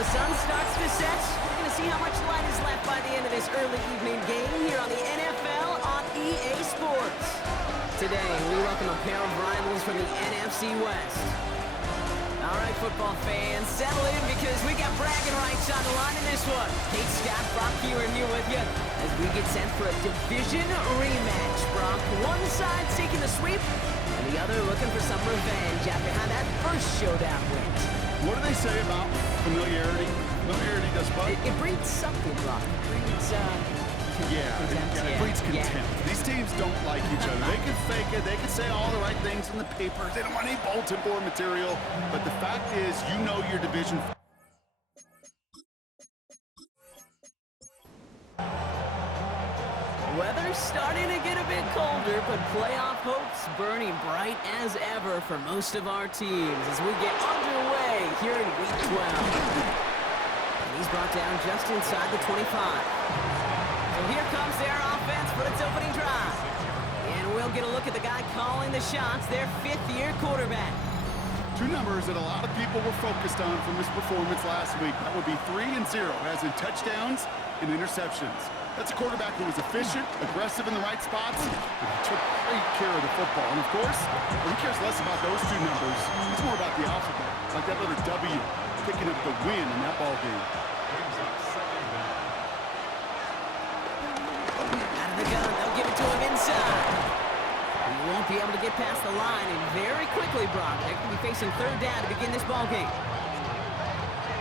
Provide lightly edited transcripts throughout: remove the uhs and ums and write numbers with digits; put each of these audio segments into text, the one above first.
the sun starts to set, we're going to see how much light is left by the end of this early evening game here on the NFL on EA Sports. Today, we welcome a pair of rivals from the NFC West. All right, football fans, settle in because we got bragging rights on the line in this one. Kate Scott, Brock here with you as we get set for a division rematch. Brock, one side seeking the sweep, and the other looking for some revenge after how that first showdown went. What do they say about familiarity? Familiarity does what? It breeds something, Brock. It breeds, it breeds contempt. Yeah. These teams don't like each other. They can fake it. They can say all the right things in the papers. They don't want any bulletin board material. But the fact is, you know your division. Weather's starting to get a bit colder, but playoff hopes burning bright as ever for most of our teams as we get underway here in Week 12. And he's brought down just inside the 25. So here comes their offense for its opening drive. And we'll get a look at the guy calling the shots, their fifth-year quarterback. Two numbers that a lot of people were focused on from his performance last week. That would be 3 and 0, as in touchdowns and interceptions. That's a quarterback who was efficient, aggressive in the right spots, and he took great care of the football. And of course, he cares less about those two numbers. It's more about the alphabet, like that letter W, picking up the win in that ball game. Out of the gun, they'll give it to him inside. He won't be able to get past the line, and very quickly, Brock, they're going to be facing third down to begin this ball game.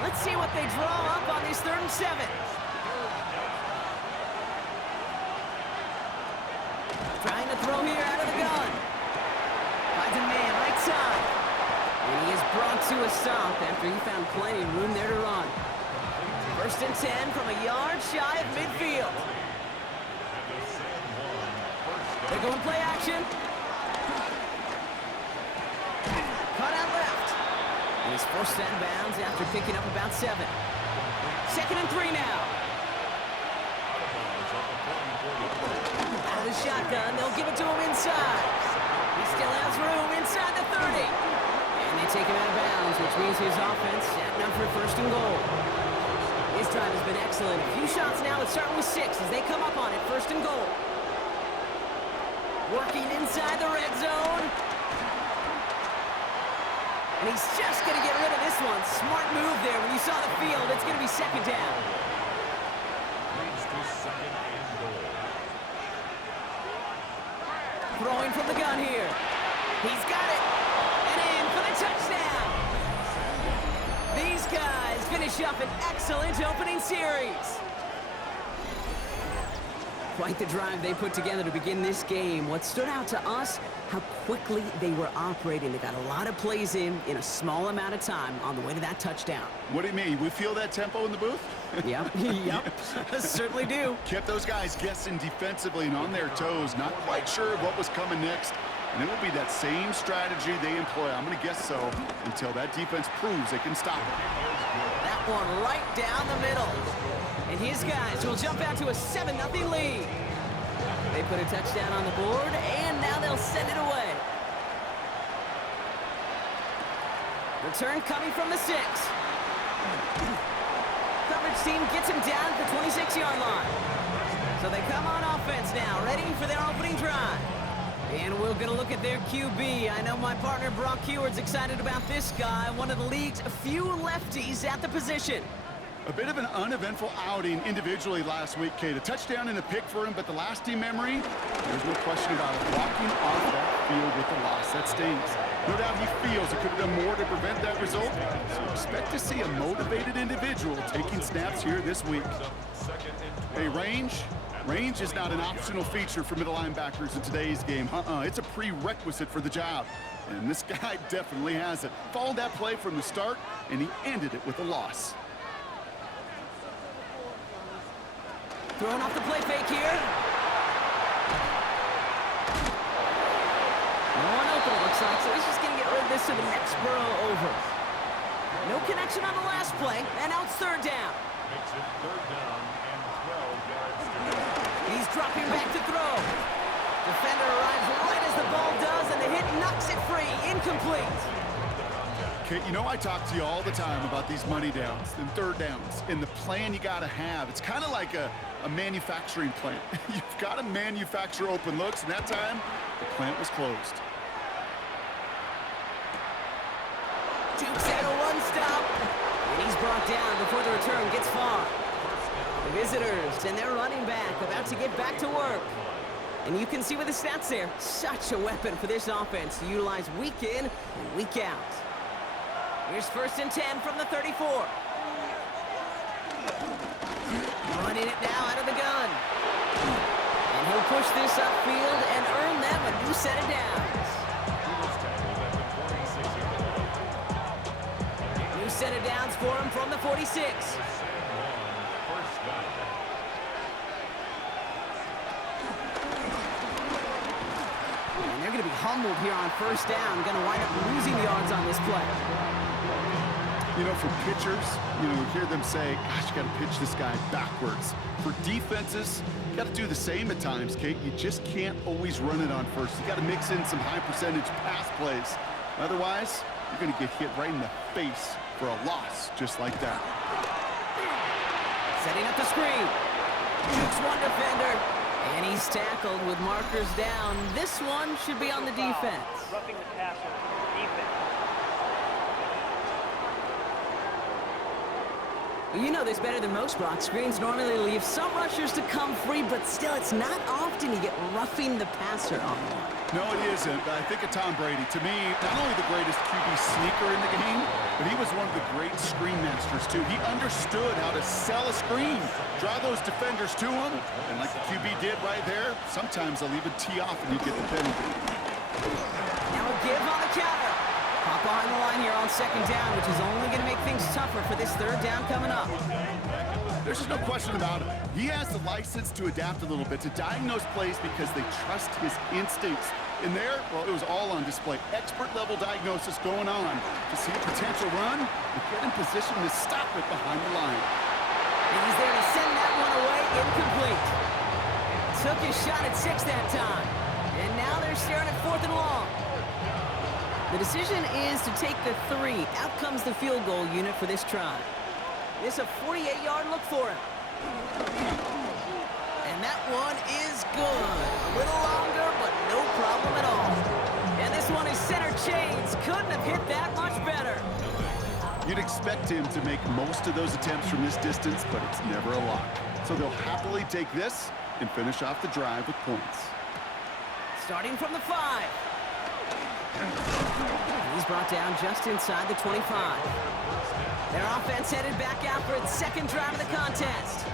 Let's see what they draw up on this 3rd and 7. Trying to throw here out of the gun. Finds a man right side. And he is brought to a stop after he found plenty of room there to run. 1st and 10 from a yard shy of midfield. They're going play action. Cut out left. And he's forced out of bounds after picking up about 7. 2nd and 3 now. Out of the shotgun, they'll give it to him inside. He still has room inside the 30. And they take him out of bounds, which means his offense setting up for 1st and goal. His drive has been excellent. A few shots now, it's starting with 6 as they come up on it, 1st and goal. Working inside the red zone. And he's just going to get rid of this one. Smart move there. When you saw the field, it's going to be 2nd down. Throwing from the gun here. He's got it. And in for the touchdown. These guys finish up an excellent opening series. Quite the drive they put together to begin this game. What stood out to us, how quickly they were operating. They got a lot of plays in a small amount of time on the way to that touchdown. What do you mean? We feel that tempo in the booth? Yep, certainly do. Kept those guys guessing defensively and on their toes, not quite sure of what was coming next. And it will be that same strategy they employ, I'm going to guess so, until that defense proves they can stop it. That one right down the middle. And his guys will jump out to a 7-0 lead. They put a touchdown on the board, and now they'll send it away. Return coming from the 6. Coverage team gets him down at the 26-yard line. So they come on offense now, ready for their opening drive. And we're going to look at their QB. I know my partner Brock Heward's excited about this guy, one of the league's few lefties at the position. A bit of an uneventful outing individually last week, Kate. A touchdown and a pick for him, but the lasting memory, there's no question about it. Walking off that field with the loss, that stings. No doubt he feels he could have done more to prevent that result. So expect to see a motivated individual taking snaps here this week. Hey, range is not an optional feature for middle linebackers in today's game. It's a prerequisite for the job. And this guy definitely has it. Followed that play from the start, and he ended it with a loss. Throwing off the play fake here. No one open, it looks like, so he's just going to get rid of this to the next burrow over. No connection on the last play, and now it's 3rd down. Makes it 3rd down and 12 yards to go. He's dropping back to throw. Defender arrives right as the ball does, and the hit knocks it free. Incomplete. Kate, you know I talk to you all the time about these money downs and third downs and the plan you got to have. It's kind of like a manufacturing plant. You've got to manufacture open looks, and that time, the plant was closed. Dukes out a one-stop, and he's brought down before the return gets far. The visitors and their running back about to get back to work. And you can see with the stats there, such a weapon for this offense to utilize week in and week out. Here's 1st and 10 from the 34. Running it now out of the gun. And he'll push this upfield and earn them a new set of downs. New set of downs for him from the 46. And they're going to be humbled here on 1st down. Going to wind up losing yards on this play. You know, for pitchers, you hear them say, gosh, you got to pitch this guy backwards. For defenses, you got to do the same at times, Kate. You just can't always run it on first. You got to mix in some high percentage pass plays. Otherwise, you're going to get hit right in the face for a loss just like that. Setting up the screen. Shoots one defender. And he's tackled with markers down. This one should be on the defense. Roughing the passer, defense. You know this better than most, Brock. Screens normally leave some rushers to come free, but still, it's not often you get roughing the passer on one. No, it isn't. But I think of Tom Brady. To me, not only the greatest QB sneaker in the game, but he was one of the great screen masters, too. He understood how to sell a screen, draw those defenders to him, and like the QB did right there, sometimes they'll even tee off and you get the penalty. Now a give on the counter. Pop behind the line here on 2nd down, which is only going to make things tougher for this 3rd down coming up. There's just no question about it. He has the license to adapt a little bit, to diagnose plays because they trust his instincts. And there, well, it was all on display. Expert-level diagnosis going on to see a potential run and get in position to stop it behind the line. And he's there to send that one away, incomplete. Took his shot at 6 that time. And now they're staring at 4th and long. The decision is to take the 3. Out comes the field goal unit for this try. This a 48-yard look for him. And that one is good. A little longer, but no problem at all. And this one is center chains. Couldn't have hit that much better. You'd expect him to make most of those attempts from this distance, but it's never a lock. So they'll happily take this and finish off the drive with points. Starting from the 5. He's brought down just inside the 25. Their offense headed back out for its 2nd drive of the contest.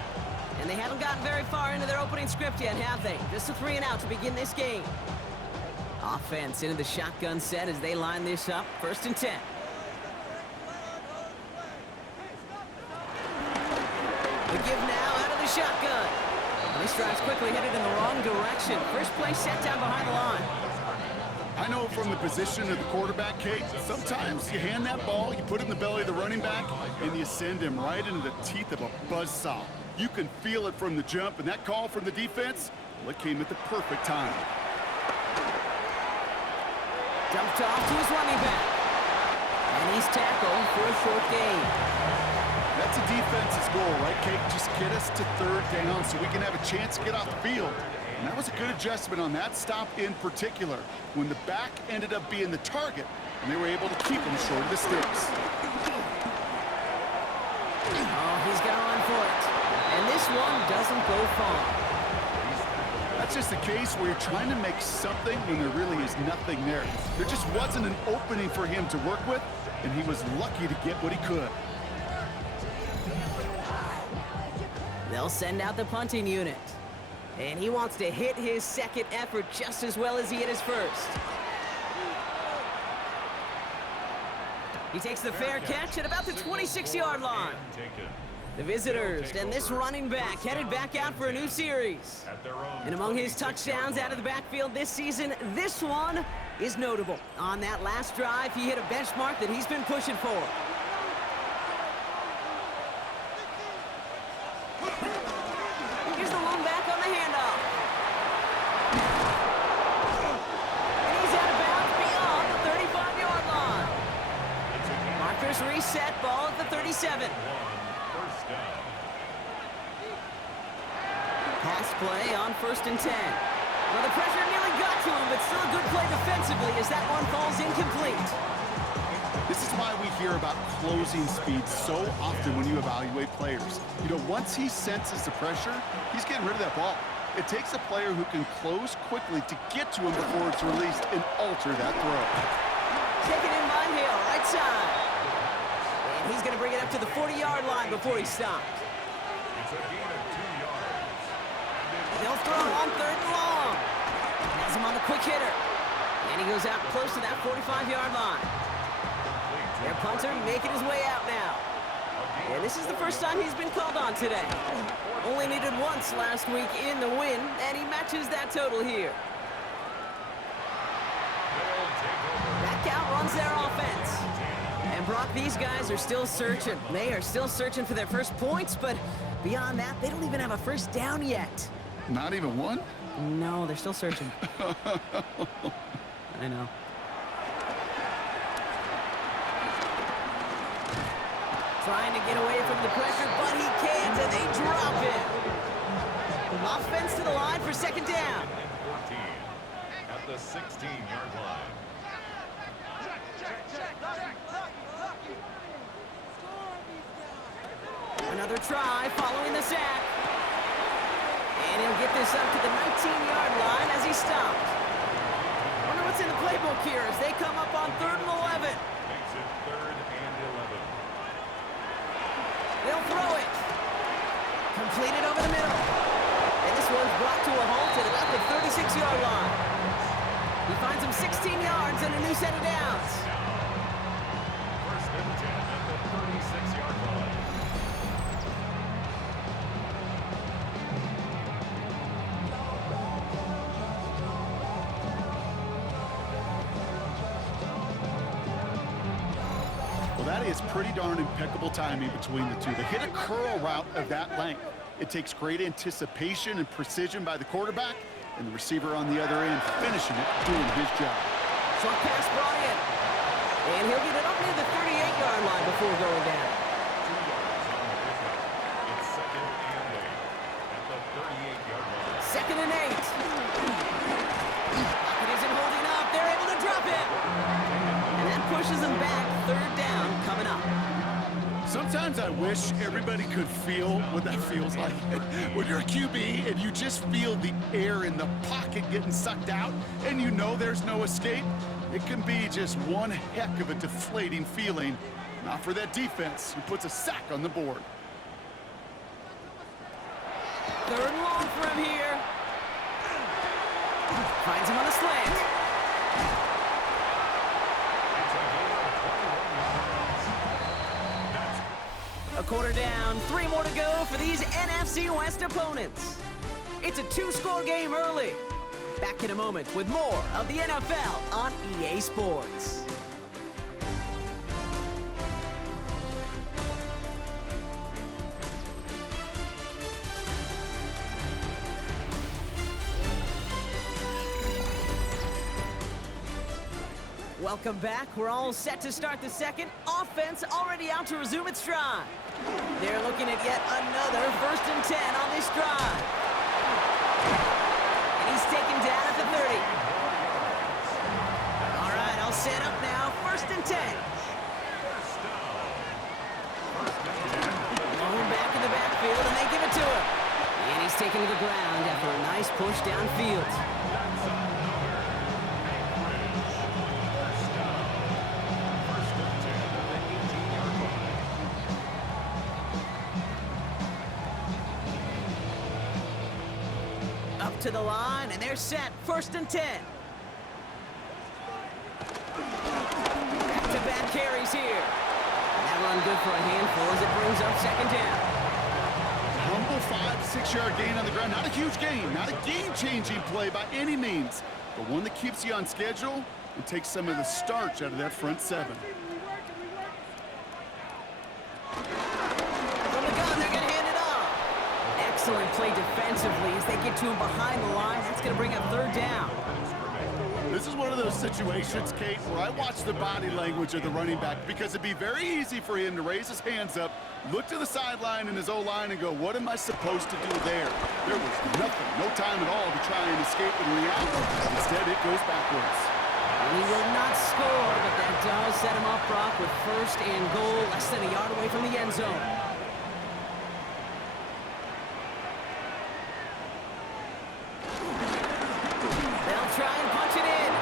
And they haven't gotten very far into their opening script yet, have they? Just a 3 and out to begin this game. Offense into the shotgun set as they line this up. 1st and 10. The give now out of the shotgun. And this drive's quickly headed in the wrong direction. First play set down behind the line. I know from the position of the quarterback, Kate, sometimes you hand that ball, you put it in the belly of the running back, and you send him right into the teeth of a buzzsaw. You can feel it from the jump, and that call from the defense, well, it came at the perfect time. Dumped off to his running back. And he's tackled for a short gain. That's a defense's goal, right, Kate? Just get us to 3rd down so we can have a chance to get off the field. And that was a good adjustment on that stop in particular, when the back ended up being the target, and they were able to keep him short of the sticks. Oh, he's going to run for it. And this one doesn't go far. That's just a case where you're trying to make something when there really is nothing there. There just wasn't an opening for him to work with, and he was lucky to get what he could. They'll send out the punting unit. And he wants to hit his 2nd effort just as well as he hit his 1st. He takes the fair catch at about the 26-yard line. The visitors and this running back headed back out for a new series. And among his touchdowns out of the backfield this season, this one is notable. On that last drive, he hit a benchmark that he's been pushing for. Here's the lone back on the handoff. And he's out of bounds beyond the 35-yard line. set, ball at the 37. First down. Pass play on 1st and 10. Well, the pressure nearly got to him, but still a good play defensively as that one falls incomplete. This is why we hear about closing speed so often when you evaluate players. You know, once he senses the pressure, he's getting rid of that ball. It takes a player who can close quickly to get to him before it's released and alter that throw. Taken in by Hill, right side. And he's going to bring it up to the 40-yard line before he stopped. It's a gain of 2 yards. He'll throw on 3rd and long. Has him on the quick hitter. And he goes out close to that 45-yard line. Their punter making his way out now. And this is the first time he's been called on today. Only needed once last week in the win, and he matches that total here. That count runs their offense. And Brock, these guys are still searching. They are still searching for their first points, but beyond that, they don't even have a first down yet. Not even one? No, they're still searching. I know. Trying to get away from the pressure, but he can't, and they drop it. Offense to the line for 2nd down. 14 at the 16-yard line. Another try following the sack. And he'll get this up to the 19-yard line as he stopped. Wonder what's in the playbook here as they come up on 3rd and 11. Makes it 3rd and 11. They'll throw it. Completed over the middle. And this one's brought to a halt at about the 36-yard line. He finds him 16 yards and a new set of downs. 1st and 10 at the 36-yard line. Well, that is pretty darn impeccable timing between the two. They hit a curl route of that length. It takes great anticipation and precision by the quarterback, and the receiver on the other end finishing it, doing his job. Short pass brought in. And he'll get it up near the 38-yard line before going down. 2 yards on the pickup. It's 2nd and 8 at the 38-yard line. 2nd and 8. Pocket isn't holding up. They're able to drop it. And that pushes them back. 3rd down coming up. Sometimes I wish everybody could feel what that feels like. When you're a QB and you just feel the air in the pocket getting sucked out and you know there's no escape, it can be just one heck of a deflating feeling. Not for that defense who puts a sack on the board. 3rd and long for him here. Finds him on a slant. A quarter down, 3 more to go for these NFC West opponents. It's a 2-score game early. Back in a moment with more of the NFL on EA Sports. Welcome back. We're all set to start the second. Offense already out to resume its stride. They're looking at yet another 1st and 10 on this drive. And he's taken down at the 30. All right, I'll set up now. 1st and 10. Blown back in the backfield, and they give it to him. And he's taken to the ground after a nice push downfield. To the line, and they're set. 1st and 10. Back-to-back carries here. And that run good for a handful as it brings up 2nd down. Humble 5-6-yard gain on the ground. Not a huge gain, not a game-changing play by any means, but one that keeps you on schedule and takes some of the starch out of that front 7. Excellent play defensively as they get to him behind the line. That's going to bring up 3rd down. This is one of those situations, Kate, where I watch the body language of the running back because it'd be very easy for him to raise his hands up, look to the sideline in his O-line and go, what am I supposed to do there? There was nothing, no time at all to try and escape and react. Instead, it goes backwards. And he will not score, but that does set him up, Brock, with first and goal, less than a yard away from the end zone. They'll try and punch it in.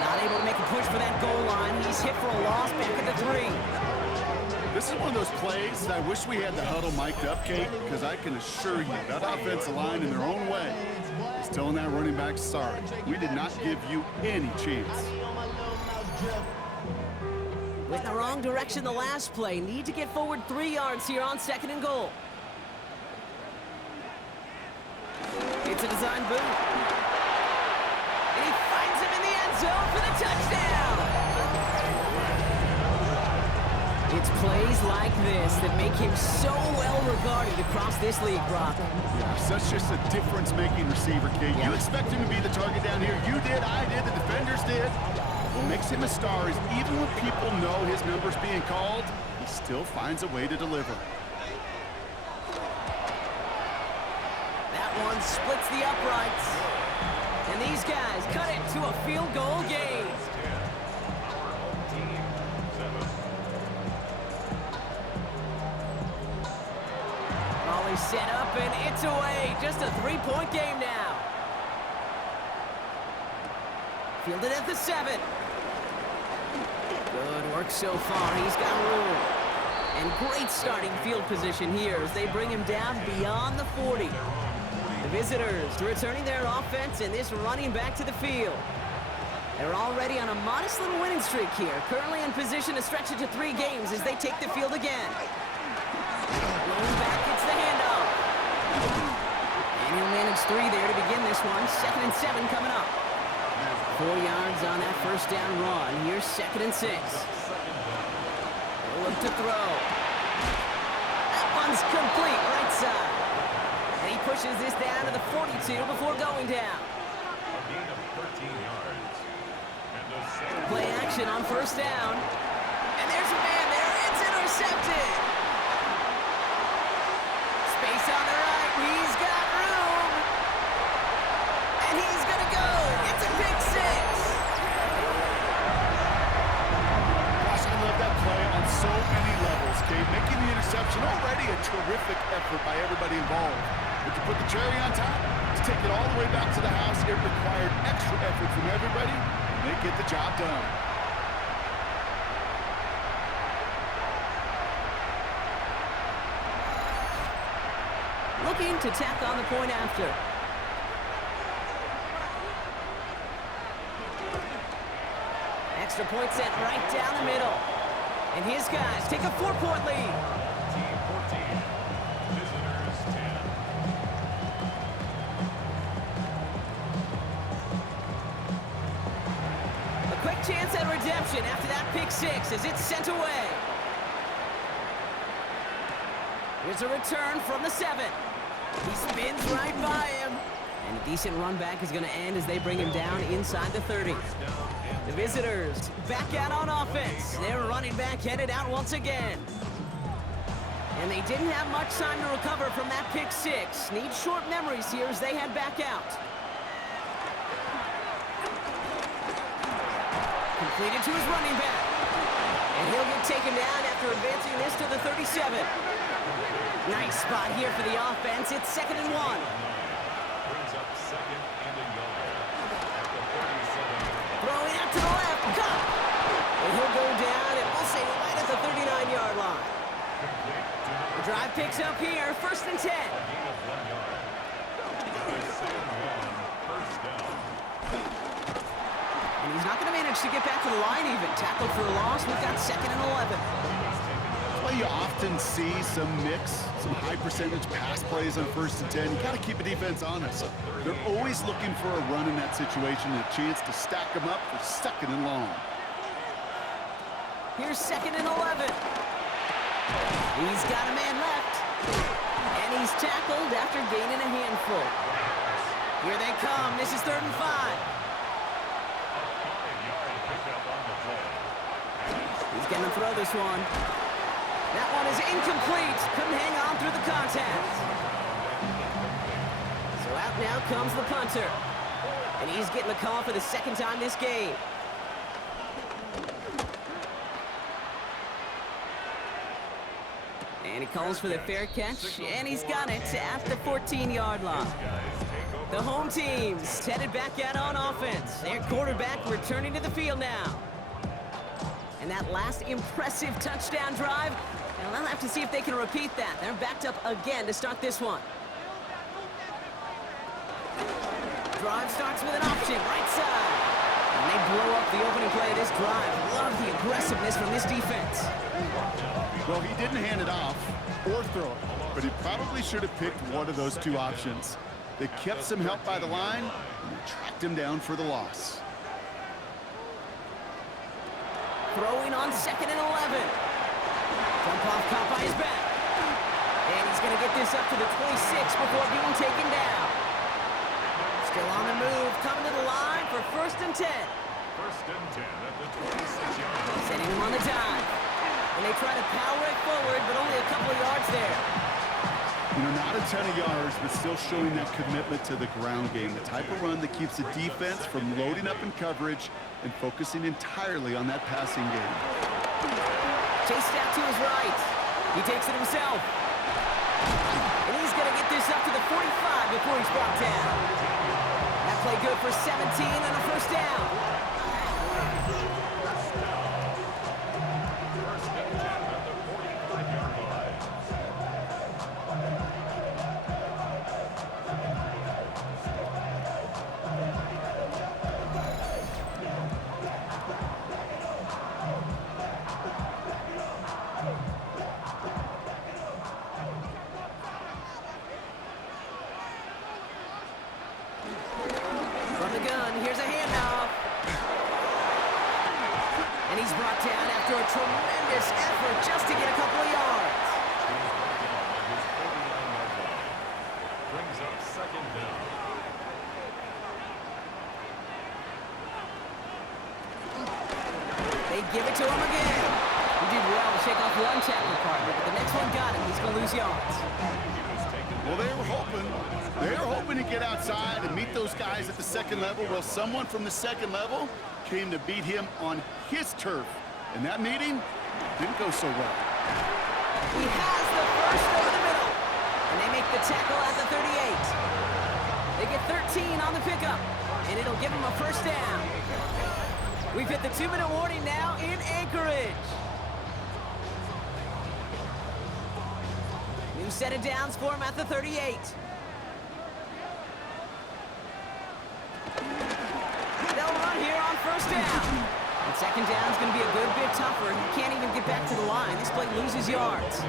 Not able to make a push for that goal line. He's hit for a loss back at the 3. This is one of those plays that I wish we had the huddle mic'd up, Kate, because I can assure you that offensive line in their own way is telling that running back, sorry, we did not give you any chance. Went in the wrong direction the last play. Need to get forward 3 yards here on 2nd and goal. It's a design boot. And he finds him in the end zone for the touchdown. It's plays like this that make him so well regarded across this league, Brock. Yeah, such just a difference-making receiver, Kate. Yeah. You expect him to be the target down here. You did, I did, the defenders did. What makes him a star is even when people know his number's being called, he still finds a way to deliver. That one splits the uprights. And these guys cut it to a field goal game. Volley set up and it's away. Just a 3-point game now. Fielded at the 7. Good work so far. He's got room. And great starting field position here as they bring him down beyond the 40. The visitors returning their offense and this running back to the field. They're already on a modest little winning streak here. Currently in position to stretch it to 3 games as they take the field again. Going back, it's the handoff. And he'll manage 3 there to begin this one. 2nd and 7 coming up. 4 yards on that first down run. Here's 2nd and 6. They'll look to throw. That one's complete, right side. And he pushes this down to the 42 before going down. A gain of 13 yards. And a second. Play action on first down. And there's a man there. It's intercepted. Space on the right. He's got room. And he's going to go. It's a pick 6. Gosh, I love that play on so many levels, Kate. Making the interception already a terrific effort by everybody involved. But to put the cherry on top, to take it all the way back to the house, it required extra effort from everybody, and they get the job done. Looking to tack on the point after. Extra point set right down the middle. And his guys take a 4-point lead. Team 14. Visitors 10. A quick chance at redemption after that pick 6 as it's sent away. Here's a return from the 7. He spins right by him. And a decent run back is going to end as they bring him down inside the 30. The visitors back out on offense. Their running back headed out once again. And they didn't have much time to recover from that pick 6. Need short memories here as they head back out. Completed to his running back. And he'll get taken down after advancing this to the 37. Nice spot here for the offense. It's 2nd and 1. Brings up 2nd and a yard. At the 37. Throwing out to the left. Caught. And he'll go down, and we'll say right at the 39-yard line. Complete to The drive picks up here. 1st and 10. a gain of 1 yard. A 2nd and 1. First down. And he's not going to manage to get back to the line even. Tackled for a loss. We've got 2nd and 11. Well, you often see some mix, some high percentage pass plays on 1st and 10. You got to keep a defense honest. They're always looking for a run in that situation, a chance to stack them up for 2nd and long. Here's 2nd and 11. He's got a man left. And he's tackled after gaining a handful. Here they come. This is 3rd and 5. Getting to throw this one. That one is incomplete. Couldn't hang on through the contact. So out now comes the punter. And he's getting the call for the second time this game. And he calls for the fair catch, and he's got it at the 14-yard line. The home team's headed back out on offense. Their quarterback returning to the field now. And that last impressive touchdown drive, and they'll have to see if they can repeat that. They're backed up again to start this one. Drive starts with an option, right side. And they blow up the opening play of this drive. Love the aggressiveness from this defense. Well, he didn't hand it off or throw it, but he probably should have picked one of those two options. They kept some help by the line, and they tracked him down for the loss. Throwing on 2nd and 11. Jump off caught by his back. And he's going to get this up to the 26 before being taken down. Still on the move, coming to the line for 1st and 10. 1st and 10 at the 26-yard line. Setting him on the dive. And they try to power it forward, but only a couple of yards there. You know, not a ton of yards, but still showing that commitment to the ground game. The type of run that keeps the defense from loading up in coverage and focusing entirely on that passing game. Chased out to his right. He takes it himself. And he's going to get this up to the 45 before he's brought down. That play good for 17 and a 1st down. From the gun, here's a handoff. And he's brought down after a tremendous effort just to get a couple of yards. Brings up 2nd down. They give it to him again. He did well to shake off one tackle partner, but the next one got him. He's going to lose yards. Well, they were hoping to get outside and meet those guys at the 2nd level. Well, someone from the 2nd level came to beat him on his turf. And that meeting didn't go so well. He has the first over the middle. And they make the tackle at the 38. They get 13 on the pickup. And it'll give them a 1st down. We've hit the 2-minute warning now in Anchorage. New set of downs for him at the 38. They'll run here on 1st down. And 2nd down is going to be a good bit tougher. He can't even get back to the line. This play loses yards.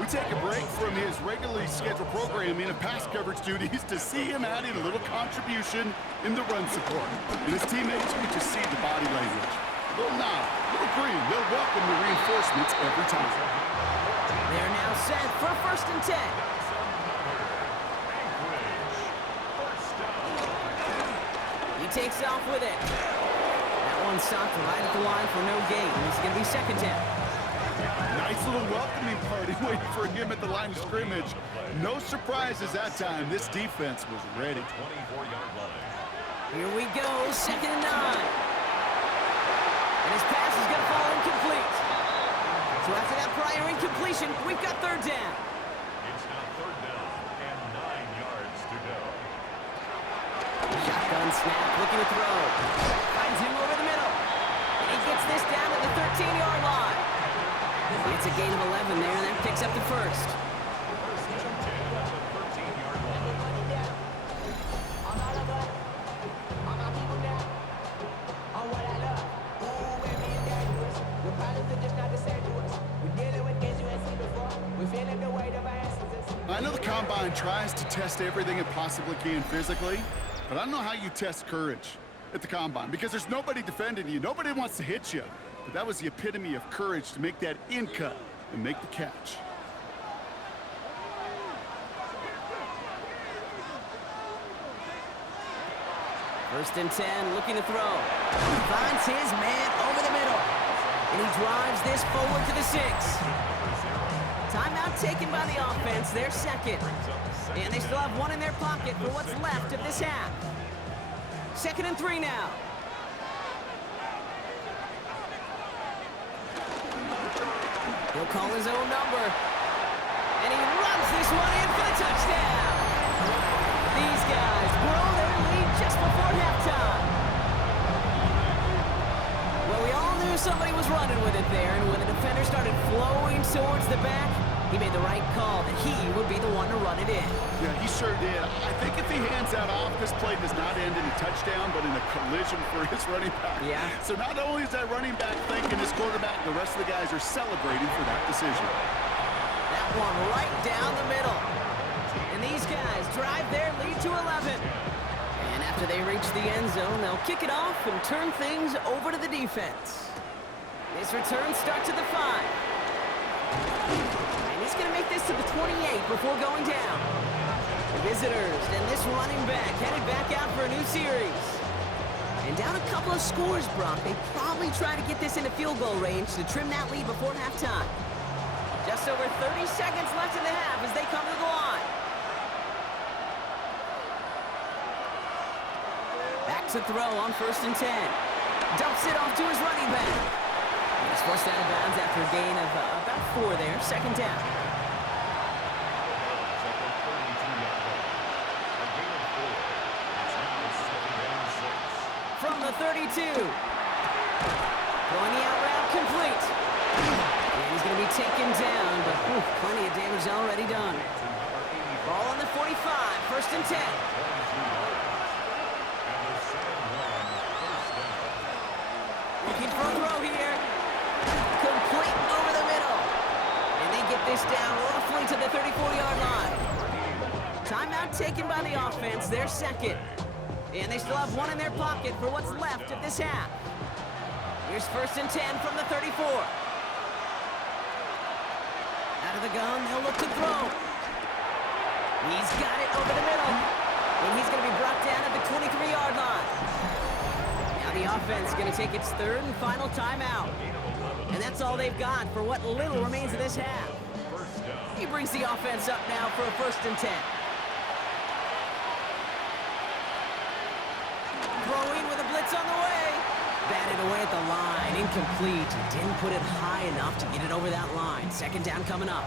We take a break from his regularly scheduled programming of pass coverage duties to see him adding a little contribution in the run support. And his teammates can just see the body language. Little nod, little green, they'll welcome the reinforcements every time. They're now set for 1st and 10. He takes off with it. That one stopped right at the line for no gain. It's going to be 2nd down. Nice little welcoming party waiting for him at the line of scrimmage. No surprises that time. This defense was ready. 24-yard line. Here we go, 2nd and 9. And his pass is going to fall incomplete. So after that prior incompletion, we've got 3rd down. It's now 3rd down and 9 yards to go. Shotgun snap, looking to throw. Finds him over the middle. And he gets this down to the 13-yard line. It's a gain of 11 there, and that picks up the 1st. 1st and 10 at the 13-yard line. I know the Combine tries to test everything it possibly can physically, but I don't know how you test courage at the Combine because there's nobody defending you. Nobody wants to hit you. But that was the epitome of courage to make that in cut and make the catch. First and 10, looking to throw. Finds his man over the middle. And he drives this forward to the 6. Timeout taken by the offense, their second. And they still have one in their pocket for what's left of this half. 2nd and 3 now. He'll call his own number. And he runs this one in for the touchdown. These guys blow their lead just before halftime. Well, we all knew somebody was running with it there, and when the defender started flowing towards the back, he made the right call that he would be the one to run it in. Yeah, he sure did. I think if he hands that off, this play does not end in a touchdown, but in a collision for his running back. Yeah. So not only is that running back thinking his quarterback, the rest of the guys are celebrating for that decision. That one right down the middle. And these guys drive their lead to 11. And after they reach the end zone, they'll kick it off and turn things over to the defense. This return starts at the 5. And he's going to make this to the 28 before going down. The visitors and this running back headed back out for a new series. And down a couple of scores, Brock. They probably try to get this into field goal range to trim that lead before halftime. Just over 30 seconds left in the half as they come to the line. Back to throw on 1st and 10. Dumps it off to his running back. He's forced out of bounds after a gain of about 4 there. 2nd down. From the 32. Throwing the out route complete. And he's going to be taken down, but plenty of damage already done. Ball on the 45. 1st and 10. Looking for a throw here. Complete over the middle. And they get this down roughly to the 34-yard line. Timeout taken by the offense, their second. And they still have one in their pocket for what's left of this half. Here's 1st and 10 from the 34. Out of the gun, they'll look to throw. He's got it over the middle. And he's going to be brought down at the 23-yard line. Now the offense is going to take its 3rd and final timeout. And that's all they've got for what little remains of this half. He brings the offense up now for a 1st and 10. Throwing with a blitz on the way. Batted away at the line. Incomplete. Didn't put it high enough to get it over that line. 2nd down coming up.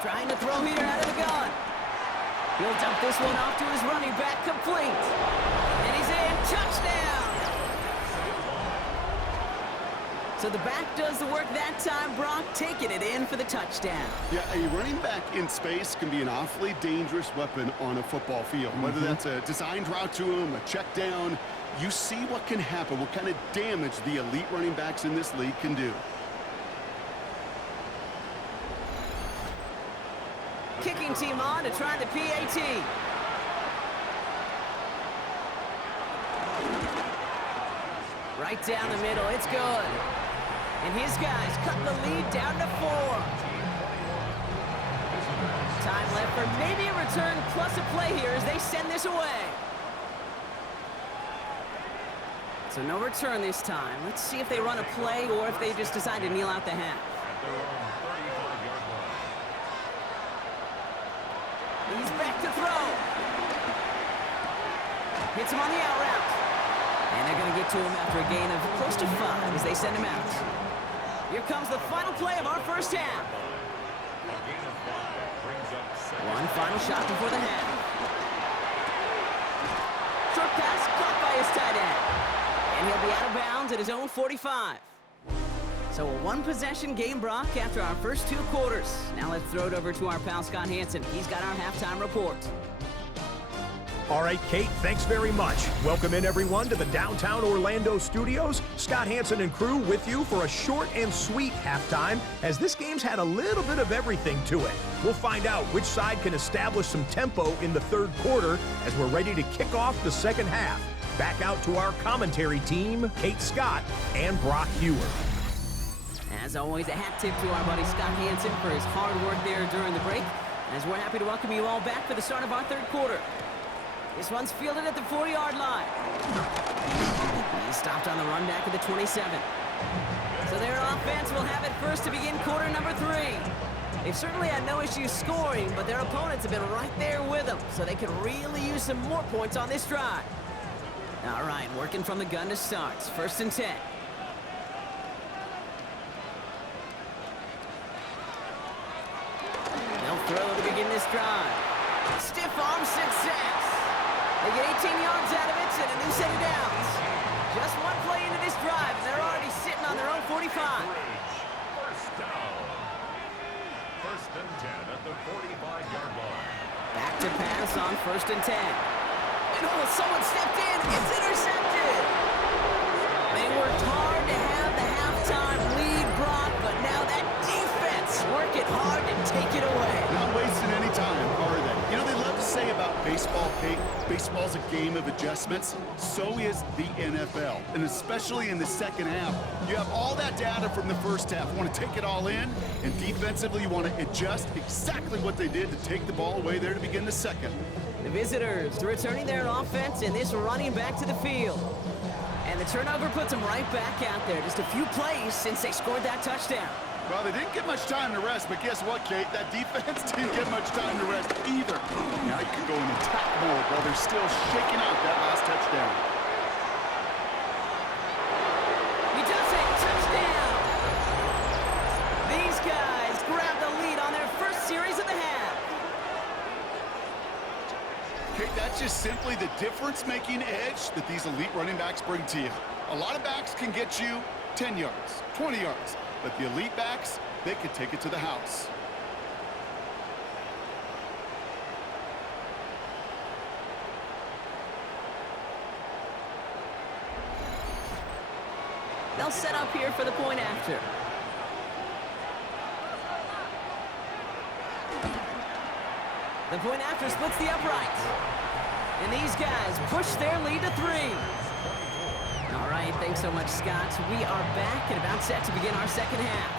Trying to throw here out of the gun. He'll dump this one off to his running back, complete. And he's in, touchdown! So the back does the work that time, Brock, taking it in for the touchdown. Yeah, a running back in space can be an awfully dangerous weapon on a football field. Whether that's a designed route to him, a check down, you see what can happen, what kind of damage the elite running backs in this league can do. Kicking team on to try the PAT. Right down the middle, it's good. And his guys cut the lead down to 4. Time left for maybe a return plus a play here as they send this away. So no return this time. Let's see if they run a play or if they just decide to kneel out the half. He's back to throw. Hits him on the out route. And they're going to get to him after a gain of close to 5 as they send him out. Here comes the final play of our first half. One final shot before the half. Short pass caught by his tight end. And he'll be out of bounds at his own 45. So a one-possession game, Brock, after our first 2 quarters. Now let's throw it over to our pal Scott Hansen. He's got our halftime report. All right, Kate, thanks very much. Welcome in, everyone, to the downtown Orlando studios. Scott Hansen and crew with you for a short and sweet halftime, as this game's had a little bit of everything to it. We'll find out which side can establish some tempo in the 3rd quarter as we're ready to kick off the 2nd half. Back out to our commentary team, Kate Scott and Brock Hewer. As always, a hat tip to our buddy Scott Hansen for his hard work there during the break, as we're happy to welcome you all back for the start of our 3rd quarter. This one's fielded at the 40-yard line. He's stopped on the run back at the 27. So their offense will have it first to begin quarter number 3. They've certainly had no issues scoring, but their opponents have been right there with them, so they could really use some more points on this drive. All right, working from the gun to start. First and 10. They'll throw to begin this drive. Stiff arm success. They get 18 yards out of it and a new set of downs. Just one play into this drive, and they're already sitting on their own 45. First down. First and 10 at the 45-yard line. Back to pass on first and 10. And someone stepped in. It's intercepted. They worked hard to have the halftime lead, Brock, but now that defense working hard to take it away. Not wasting any time, are they? You know, they love to say about baseball, Kate, baseball's a game of adjustments. So is the NFL, and especially in the second half. You have all that data from the first half. You want to take it all in, and defensively you want to adjust exactly what they did to take the ball away there to begin the second. The visitors returning their offense and this running back to the field. And the turnover puts them right back out there. Just a few plays since they scored that touchdown. Well, they didn't get much time to rest, but guess what, Kate? That defense didn't get much time to rest either. Now you can go in attack mode while they're still shaking out that last touchdown. He does it! Touchdown! These guys grab the lead on their first series of the half. Kate, that's just simply the difference-making edge that these elite running backs bring to you. A lot of backs can get you 10 yards, 20 yards. But the elite backs, they could take it to the house. They'll set up here for the point after. The point after splits the uprights. And these guys push their lead to 3. All right, thanks so much, Scott. We are back and about set to begin our second half.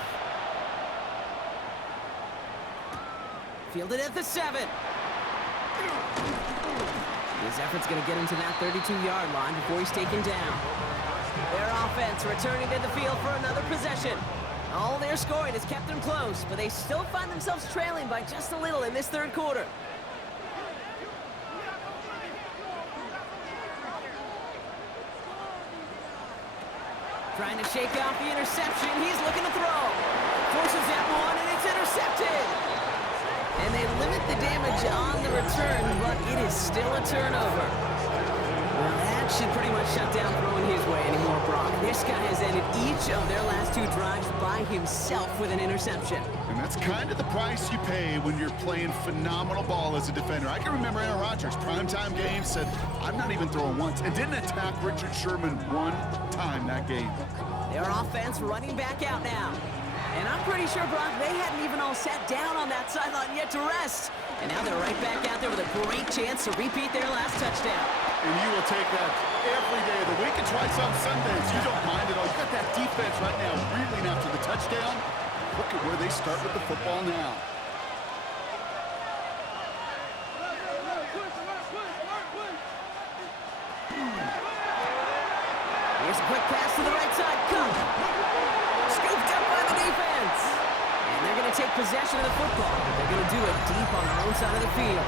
Fielded at the 7. His effort's going to get him to that 32-yard line before he's taken down. Their offense returning to the field for another possession. All their scoring has kept them close, but they still find themselves trailing by just a little in this third quarter. Trying to shake off the interception. He's looking to throw. Forces that one, and it's intercepted. And they limit the damage on the return, but it is still a turnover. Well, that should pretty much shut down throwing his way anymore, Brock. This guy has ended each of their last 2 drives by himself with an interception. And that's kind of the price you pay when you're playing phenomenal ball as a defender. I can remember Aaron Rodgers, primetime game, said, I'm not even throwing once, and didn't attack Richard Sherman one time that game. Their offense running back out now. And I'm pretty sure, Brock, they hadn't even all sat down on that sideline yet to rest. And now they're right back out there with a great chance to repeat their last touchdown. And you will take that every day of the week and twice on Sundays. You don't mind it all. You got that defense right now reeling after the touchdown. Look at where they start with the football now. Here's a quick pass to the right side. Come. Scooped up by the defense. And they're going to take possession of the football. But they're going to do it deep on their own side of the field.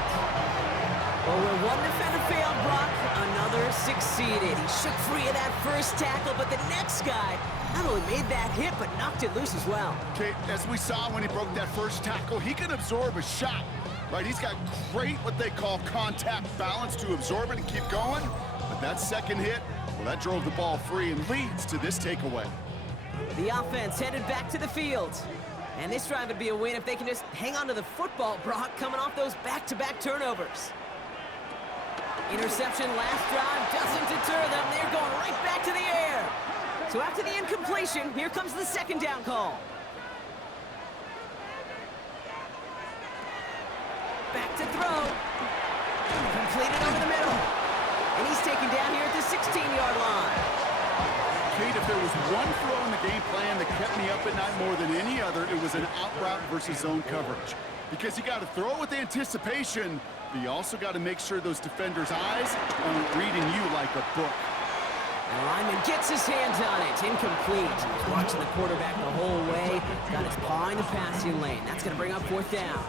Well, where one defender failed, Brock, another succeeded. He shook free of that first tackle, but the next guy not only made that hit, but knocked it loose as well. Okay, as we saw when he broke that first tackle, he can absorb a shot, right? He's got great, what they call contact balance to absorb it and keep going. But that second hit, well, that drove the ball free and leads to this takeaway. The offense headed back to the field. And this drive would be a win if they can just hang on to the football, Brock, coming off those back-to-back turnovers. Interception last drive doesn't deter them. They're going right back to the air. So after the incompletion, here comes the second down call. Back to throw. Completed over the middle. And he's taken down here at the 16-yard line. Kate, if there was one throw in the game plan that kept me up at night more than any other, it was an out route versus zone coverage. Because you got to throw with anticipation, but you also got to make sure those defenders' eyes aren't reading you like a book. The lineman gets his hands on it. Incomplete. He's watching the quarterback the whole way. Got his paw in the passing lane. That's going to bring up fourth down.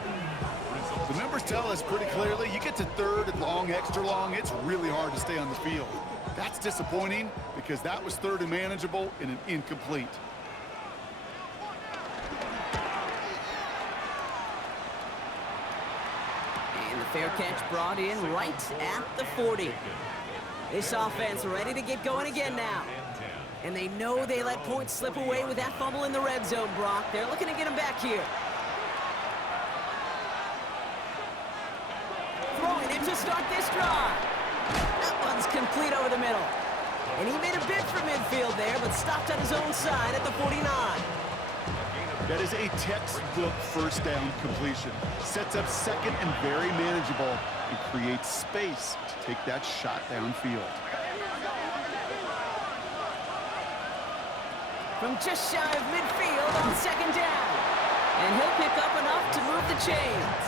The numbers tell us pretty clearly, you get to third and long, extra long, it's really hard to stay on the field. That's disappointing because that was third and manageable and an incomplete. And the fair catch brought in right at the 40. This offense ready to get going again now. And they know they let points slip away with that fumble in the red zone, Brock. They're looking to get him back here. Throwing it to start this drive. That one's complete over the middle. And he made a bid for midfield there, but stopped on his own side at the 49. That is a textbook first down completion. Sets up second and very manageable and creates space to take that shot downfield. From just shy of midfield on second down. And he'll pick up enough to move the chains.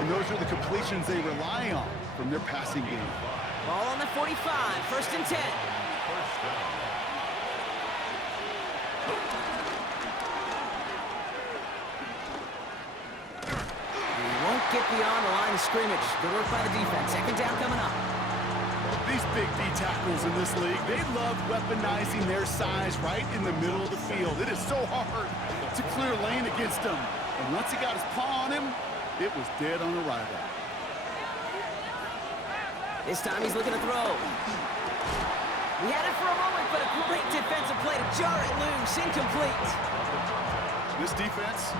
And those are the completions they rely on from their passing game. Ball on the 45, first and 10. He won't get beyond the line of scrimmage. Good work by the defense. Second down coming up. These big D tackles in this league, they love weaponizing their size right in the middle of the field. It is so hard to clear lane against them. And once he got his paw on him, it was dead on arrival. This time he's looking to throw. He had it for a moment, but a great defensive play to jar it loose. Incomplete. This defense,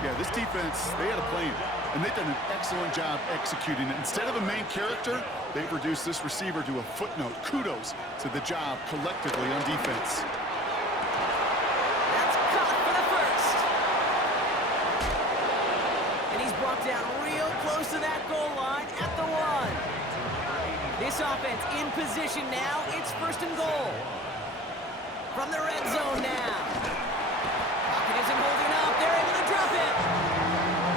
they had a plan. And they've done an excellent job executing it. Instead of a main character, they've reduced this receiver to a footnote. Kudos to the job collectively on defense. That's caught for the first. And he's brought down real close to that goal line at the 1. This offense in position now. It's first and goal. From the red zone now. Pocket isn't holding up. They're able to drop it.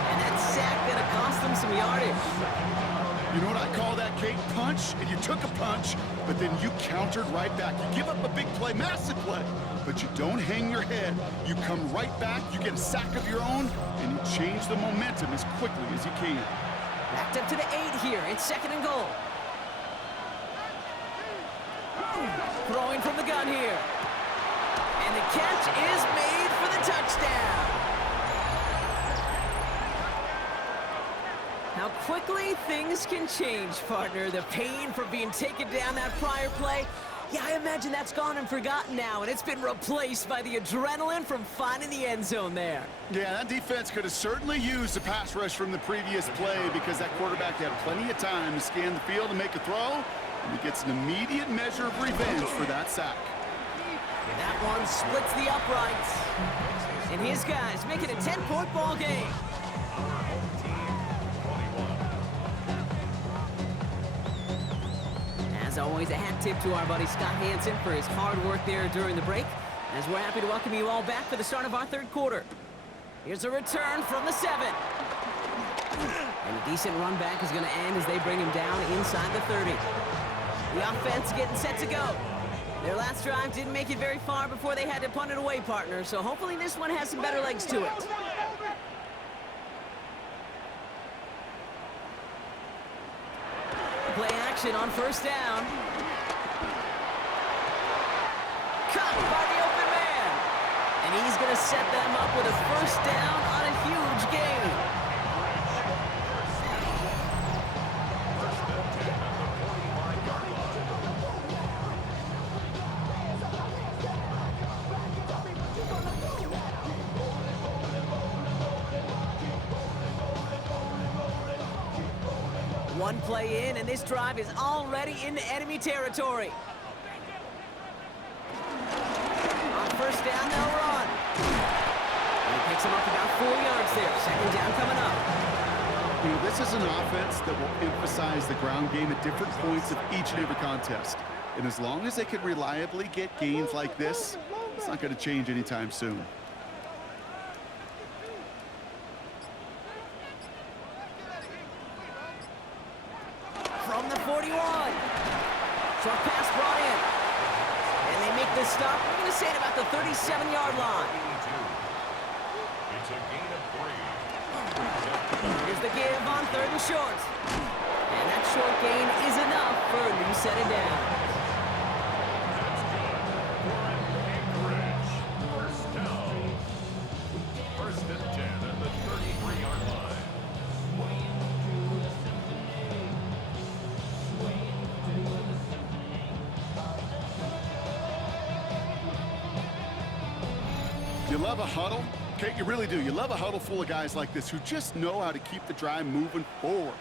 And that sack gonna cost them some yardage. You know what I call that, Kate? Punch, and you took a punch, but then you countered right back. You give up a big play, massive play, but you don't hang your head. You come right back, you get a sack of your own, and you change the momentum as quickly as you can. Backed up to the 8 here. It's second and goal. Throwing from the gun here. And the catch is made for the touchdown. How quickly things can change, partner. The pain from being taken down that prior play, yeah, I imagine that's gone and forgotten now, and it's been replaced by the adrenaline from finding the end zone there. Yeah, that defense could have certainly used the pass rush from the previous play because that quarterback had plenty of time to scan the field and make a throw, and he gets an immediate measure of revenge for that sack. That one splits the uprights. And his guys make it a 10-point ball game. As always, a hat tip to our buddy Scott Hansen for his hard work there during the break, as we're happy to welcome you all back for the start of our third quarter. Here's a return from the 7. And a decent run back is going to end as they bring him down inside the 30. The offense getting set to go. Their last drive didn't make it very far before they had to punt it away, partner, so hopefully this one has some better legs to it. Play action on first down. Cut by the open man. And he's going to set them up with a first down on a huge gain. One play in, and this drive is already into enemy territory. On first down, they'll run. And he picks him up about 4 yards there. Second down coming up. You know, this is an offense that will emphasize the ground game at different points of each and every contest. And as long as they can reliably get gains like this, it's not going to change anytime soon. 37-yard line. It's a gain of 3. Here's the give on 3rd and short. And that short gain is enough for a new set of downs. That's good. Anchorage. First down. First and 10 at the 33-yard line. You love a huddle? Kate, you really do. You love a huddle full of guys like this who just know how to keep the drive moving forward.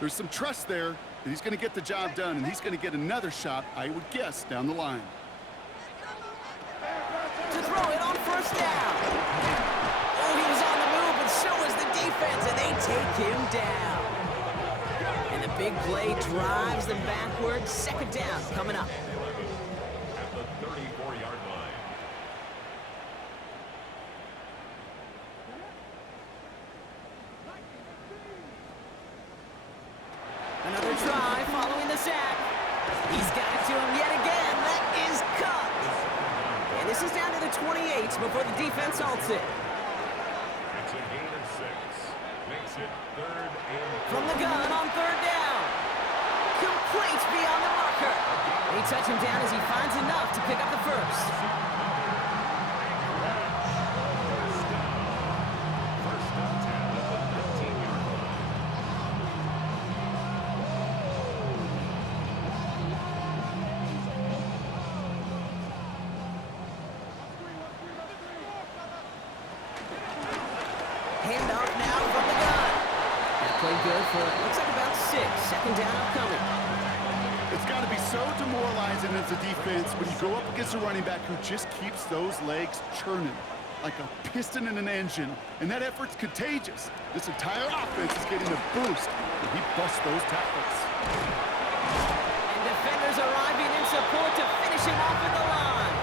There's some trust there that he's going to get the job done, and he's going to get another shot, I would guess, down the line. To throw it on 1st down. Oh, he was on the move, but so was the defense, and they take him down. And the big play drives them backwards. 2nd down coming up. At the 34-yard line. Another try following the sack. He's got it to him yet again. That is cut. And this is down to the 28 before the defense halts it. It's a gain of 6. Makes it 3rd and 4. From the gun on 3rd down. Complete beyond the marker. They touch him down as he finds enough to pick up the first. First and 10 at the 19-yard line. Handoff now from the gun. That played good for, looks like about 6. 2nd down upcoming. It's got to be so demoralizing as a defense when you go up against a running back who just keeps those legs churning like a piston in an engine, and that effort's contagious. This entire offense is getting a boost, and he busts those tackles. And defenders arriving in support to finish him off at the line.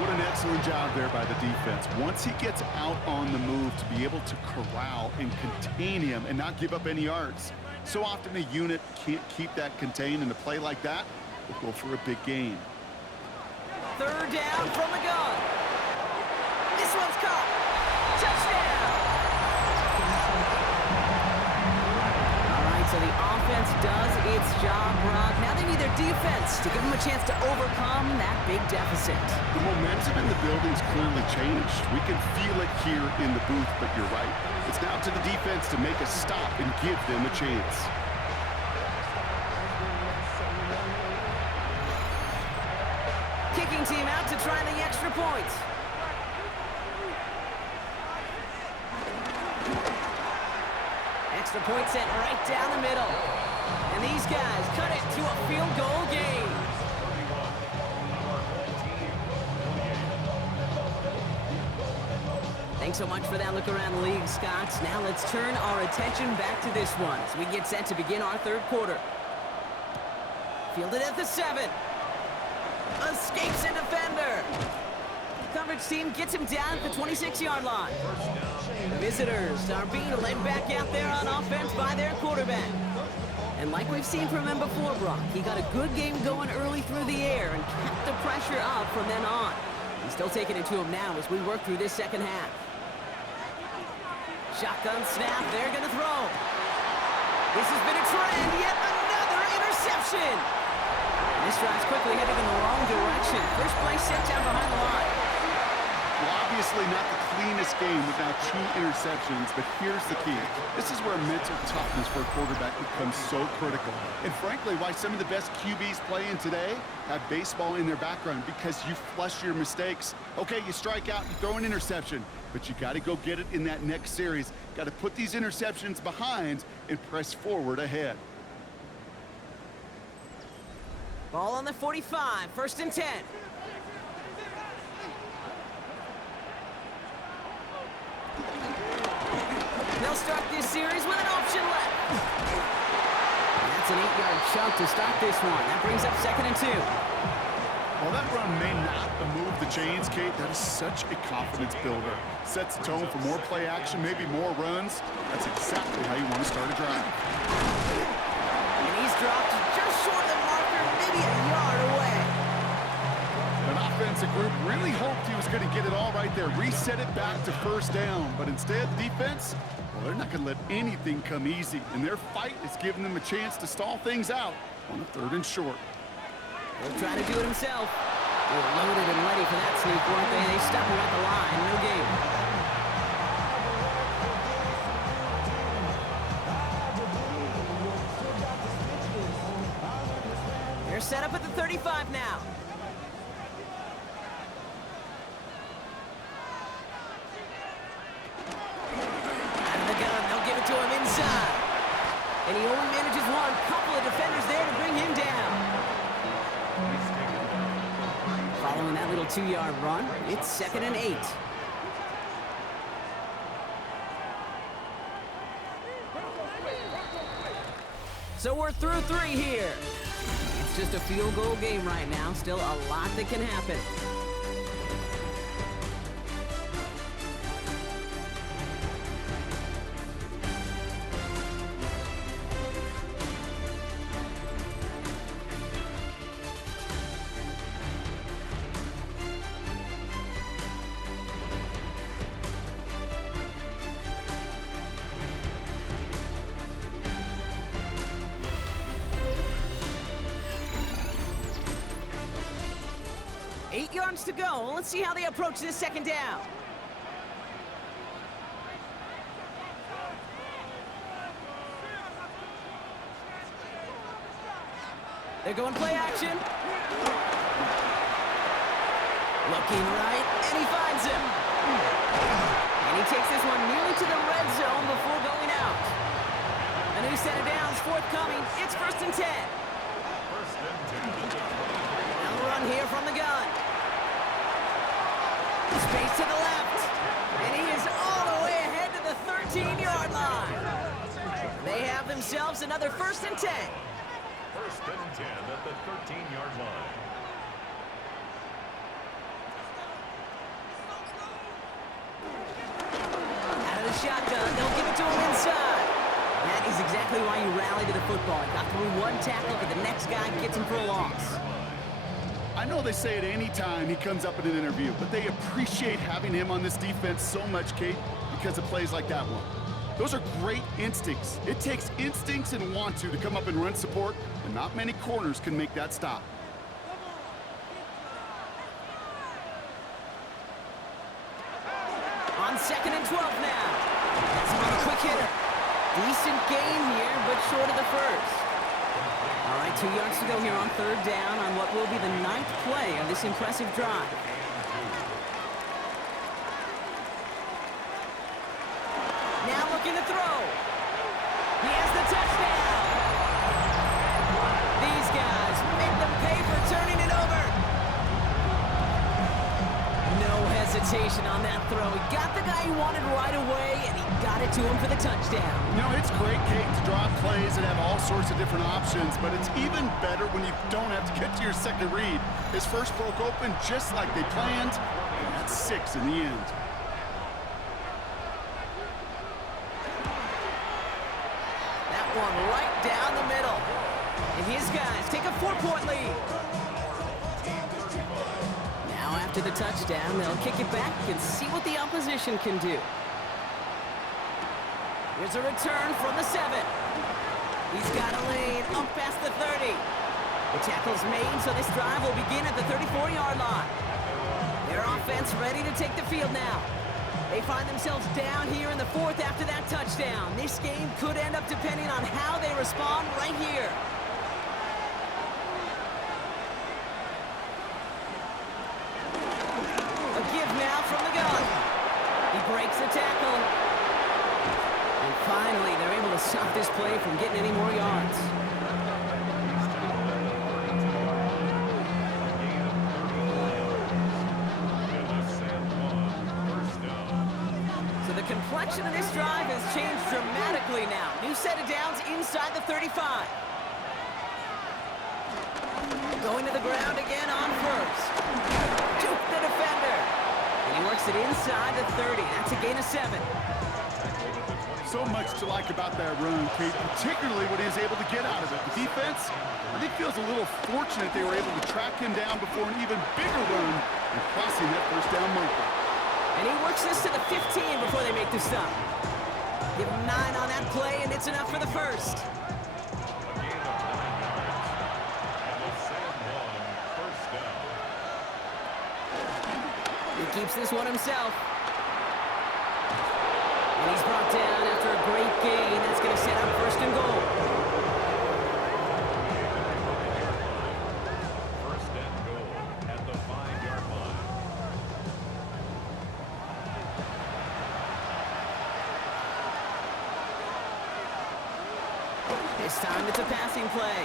What an excellent job there by the defense. Once he gets out on the move, to be able to corral and contain him and not give up any yards. So often a unit can't keep that contained, and a play like that will go for a big gain. 3rd down from the gun. This one's caught. Touchdown. All right, so the offense does its job, Brock. Now they need their defense to give them a chance to overcome that big deficit. The momentum in the building's clearly changed. We can feel it here in the booth, but you're right. It's now to the defense to make a stop and give them a chance. Kicking team out to try the extra point. Extra point sent right down the middle. And these guys cut it to a field goal game. Thanks so much for that look around the league, Scott. Now let's turn our attention back to this one as we get set to begin our 3rd quarter. Fielded at the 7. Escapes a defender. Coverage team gets him down at the 26-yard line. Visitors are being led back out there on offense by their quarterback. And like we've seen from him before, Brock, he got a good game going early through the air and kept the pressure up from then on. He's still taking it to him now as we work through this 2nd half. Shotgun snap, they're going to throw. This has been a trend, yet another interception. And this drive's quickly headed in the wrong direction. First play set down behind the line. Well, obviously not the cleanest game without 2 interceptions, but here's the key. This is where mental toughness for a quarterback becomes so critical. And frankly, why some of the best QBs playing today have baseball in their background, because you flush your mistakes. Okay, you strike out, you throw an interception, but you got to go get it in that next series. Got to put these interceptions behind and press forward ahead. Ball on the 45, 1st and 10. They'll start this series with an option left. That's an 8-yard chunk to start this one. That brings up 2nd and 2. While that run may not move the chains, Kate, that is such a confidence builder. Sets the tone for more play action, maybe more runs. That's exactly how you want to start a drive. And he's dropped just short of the marker, maybe a yard away. An offense offensive group really hoped he was going to get it all right there, reset it back to first down. But instead, defense, well, they're not going to let anything come easy. And their fight is giving them a chance to stall things out on a 3rd and short. He'll try to do it himself. They were loaded and ready for that sneak, weren't they? They stop him at the line. No game. They're set up at the 35 now. Out of the gun, they'll give it to him inside. And he only manages one. Couple of defenders there to bring him down. Following that little 2-yard run, it's 2nd and 8. So we're through 3 here. It's just a field goal game right now. Still a lot that can happen. Eight yards to go. Let's see how they approach this 2nd down. They're going play action. Looking right, and he finds him. And he takes this one nearly to the red zone before going out. A new set of downs forthcoming. It's 1st and 10. Now the run here from the gun. Space to the left. And he is all the way ahead to the 13-yard line. They have themselves another 1st and 10. 1st and 10 at the 13-yard line. Out of the shotgun, they'll give it to him inside. That is exactly why you rally to the football. Got through one tackle, but the next guy gets him for a loss. I know they say it any time he comes up in an interview, but they appreciate having him on this defense so much, Kate, because of plays like that one. Those are great instincts. It takes instincts and want to come up and run support, and not many corners can make that stop. On 2nd and 12 now. That's another quick hitter. Decent gain here, but short of the first. All right, 2 yards to go here on 3rd down on what will be the 9th play of this impressive drive. Now looking to throw. He has the touchdown. These guys make them pay for turning it over. No hesitation on that throw. He got the guy he wanted right away, and he got it to him for the touchdown. You know, it's great, Kate, to draw plays and have all sorts of different options, but it's even better when you don't have to get to your second read. His first broke open just like they planned, and that's 6 in the end. That one right down the middle. And his guys take a 4-point lead. Now after the touchdown, they'll kick it back and see what the opposition can do. Here's a return from the 7. He's got a lane up past the 30. The tackle's made, so this drive will begin at the 34-yard line. Their offense ready to take the field now. They find themselves down here in the 4th after that touchdown. This game could end up depending on how they respond right here. A give now from the gun. He breaks the tackle. And finally, they're able to stop this play from getting any more yards. So the complexion of this drive has changed dramatically now. New set of downs inside the 35. Going to the ground again on first. Juke the defender. And he works it inside the 30. That's a gain of 7. So much to like about that run, Kate, particularly when he was able to get out of it. The defense, I think, feels a little fortunate they were able to track him down before an even bigger run and crossing that first down marker. And he works this to the 15 before they make the stop. Give him 9 on that play, and it's enough for the first. A gain of 9 yards. And the San Juan first down. He keeps this one himself. And he's brought down after a great gain. That's going to set up first and goal. First and goal at the 5-yard line. This time it's a passing play.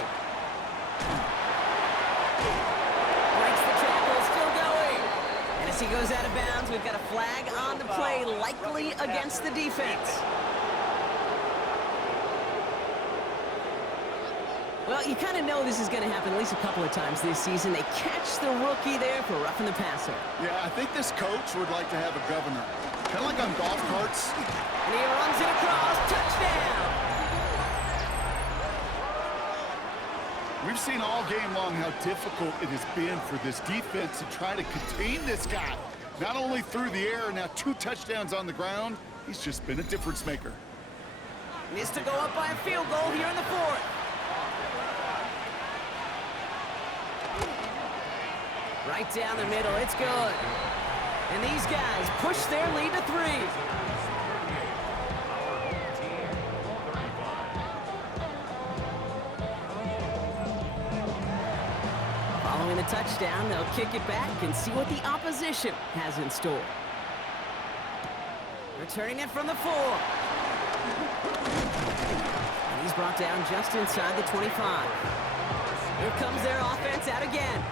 Breaks the tackle, still going. And as he goes out of bounds, we've got a flag on the play, likely against the defense. Well, you kind of know this is going to happen at least a couple of times this season. They catch the rookie there for roughing the passer. Yeah, I think this coach would like to have a governor. Kind of like on golf carts. And he runs it across, touchdown! We've seen all game long how difficult it has been for this defense to try to contain this guy. Not only through the air, now 2 touchdowns on the ground. He's just been a difference maker. Missed to go up by a field goal here in the 4th. Right down the middle, it's good. And these guys push their lead to 3. Following the touchdown, they'll kick it back and see what the opposition has in store. Returning it from the 4. And he's brought down just inside the 25. Here comes their offense out again.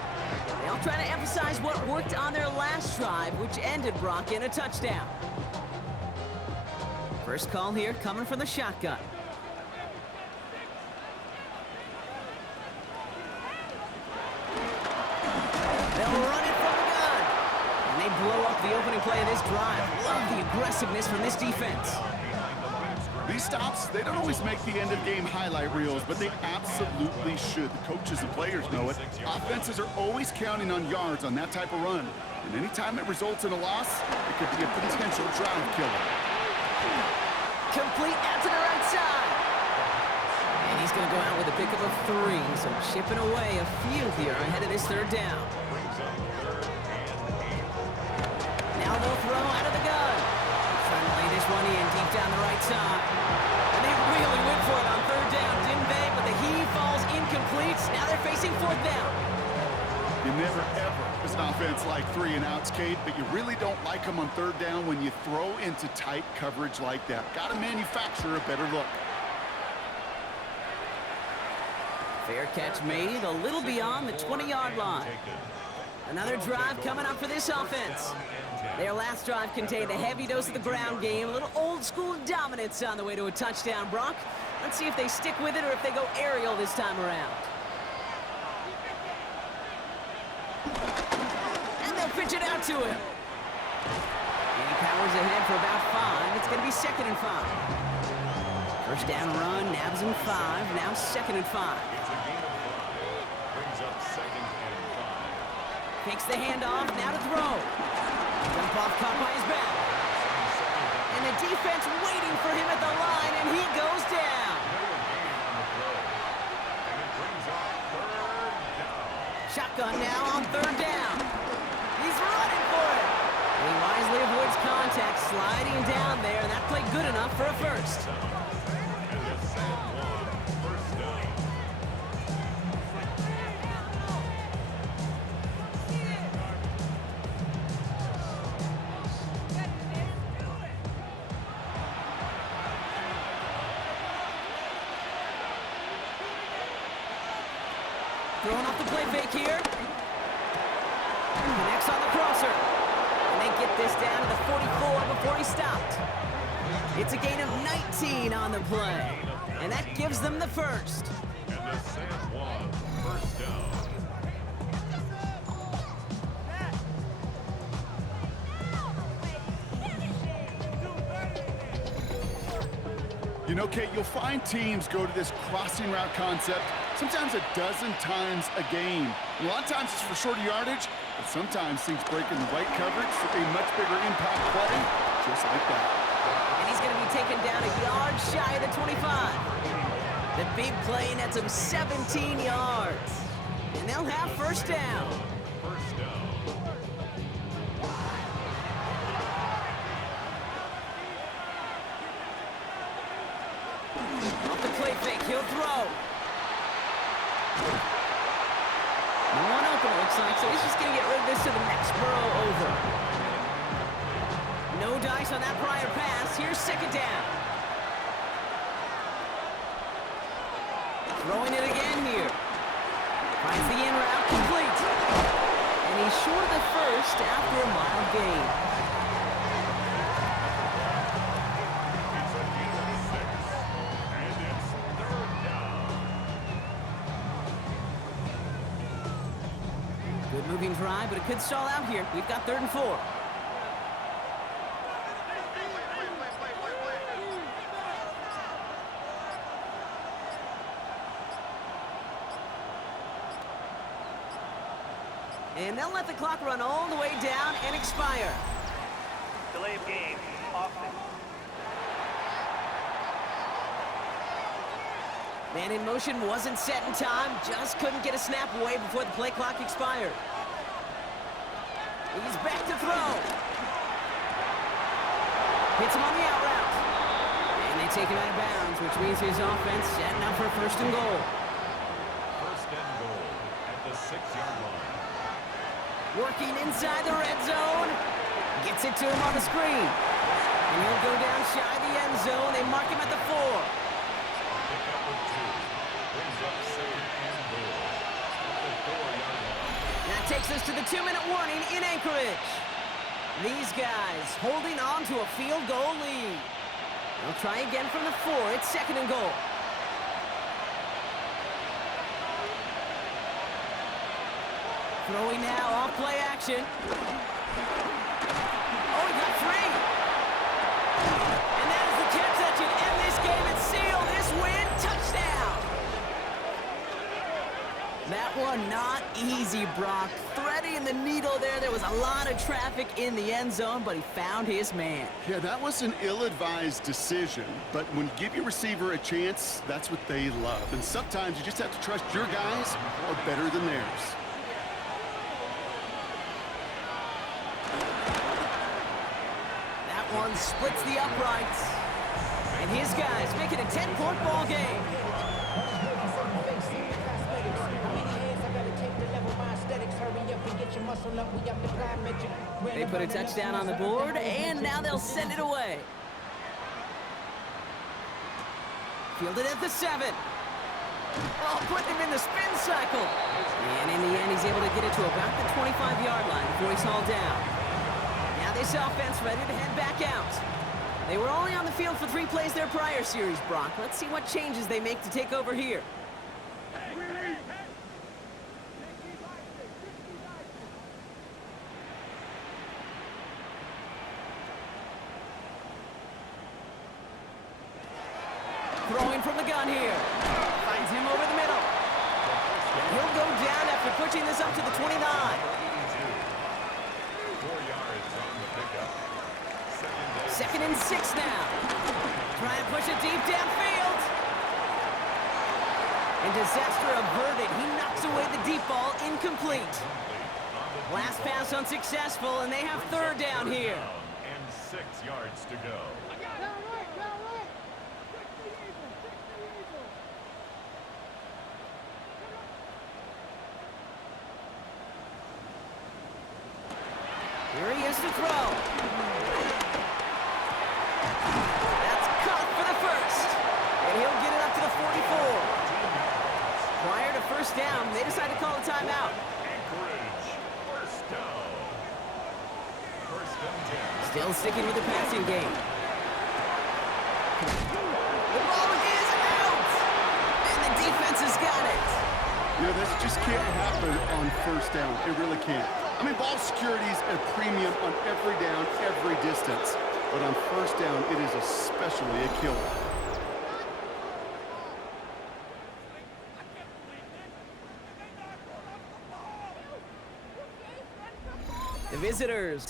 They'll try to emphasize what worked on their last drive, which ended Brock in a touchdown. First call here coming from the shotgun. They'll run it from the gun. And they blow up the opening play of this drive. Love the aggressiveness from this defense. These stops, they don't always make the end-of-game highlight reels, but they absolutely should. The coaches and players know it. Offenses are always counting on yards on that type of run. And anytime it results in a loss, it could be a potential drive killer. Complete out to the right side. And he's going to go out with a pick of a 3, so chipping away a few here ahead of this 3rd down. Now they'll throw out of the gun. Trying to lay this one in deep down the right side. And they really went for it on 3rd down, didn't they? But the heave falls incomplete. Now they're facing 4th down. You never, ever, as an offense like 3 and outs, Kate, but you really don't like them on 3rd down when you throw into tight coverage like that. Got to manufacture a better look. Fair catch made a little beyond the 20-yard line. Another drive coming up for this offense. Their last drive contained a heavy dose of the ground game, a little old-school dominance on the way to a touchdown, Brock. Let's see if they stick with it or if they go aerial this time around. And they'll pitch it out to him. And he powers ahead for about 5. It's going to be 2nd and 5. First down run, nabs him 5, now 2nd and 5. Brings up 2nd and 5. Takes the handoff, now to throw. Jump off caught by his back. And the defense waiting for him at the line, and he goes down. Shotgun now on 3rd down. He's running for it. And he wisely avoids contact, sliding down there, and that played good enough for a first. Throwing off the play fake here. Connects on the crosser. And they get this down to the 44 before he stopped. It's a gain of 19 on the play. And that gives them the first. And the San Juan first down. You know, Kate, you'll find teams go to this crossing route concept sometimes a dozen times a game. And a lot of times it's for shorter yardage, But sometimes things break in the right coverage for a much bigger impact play, just like that. And he's going to be taken down a yard shy of the 25. The big play nets him 17 yards. And they'll have first down. First down. Off the play fake, he'll throw. No one open, it looks like, so he's just going to get rid of this to the next burrow over. No dice on that prior pass. Here's second down. Throwing it again here. Finds the in route complete. And he's short of the first after a mild gain. It's a gain of 6. And it's third down. Good moving drive, but it could stall out here. We've got 3rd and 4. And they'll let the clock run all the way down and expire. Delay of game, offense. Man in motion wasn't set in time, just couldn't get a snap away before the play clock expired. He's back to throw. Hits him on the out route. And they take him out of bounds, which means his offense setting up for 1st and goal. First and goal at the 6-yard line. Working inside the red zone. Gets it to him on the screen. And he'll go down shy of the end zone. They mark him at the 4. Pick up with 2. Brings up 2nd and goal at the 4-yard line. That takes us to the 2-minute warning in Anchorage. These guys holding on to a field goal lead. They'll try again from the 4. It's 2nd and goal. Throwing now, off play action. Oh, he got free. And that is the catch that should end this game and seal this win. Touchdown. That one not easy, Brock. Threading the needle there. There was a lot of traffic in the end zone, but he found his man. Yeah, that was an ill-advised decision, but when you give your receiver a chance, that's what they love. And sometimes you just have to trust your guys are better than theirs. One splits the uprights. And his guys make it a 10-point ball game. They put a touchdown on the board, and now they'll send it away. Fielded at the 7. Oh, putting him in the spin cycle. And in the end, he's able to get it to about the 25-yard line before he's hauled down. Now this offense ready to head back out. They were only on the field for 3 plays their prior series, Brock. Let's see what changes they make to take over here. Throwing from the gun here. Finds him over the middle. And he'll go down after pushing this up to the 29. 4 yards on the pickup. 2nd and 6 now. Trying to push it deep downfield. And disaster averted. He knocks away the deep ball, incomplete. Last pass unsuccessful, and they have 3rd down here. And 6 yards to go. Here he is to throw. That's caught for the 1st. And he'll get it up to the 44. Prior to 1st down, they decide to call a timeout. Anchorage, 1st down. 1st and 10. Still sticking with the passing game. The ball is out. And the defense has got it. You know, this just can't happen on 1st down. It really can't. I mean, ball security is a premium on every down, every distance. But on 1st down, it is especially a killer. The visitors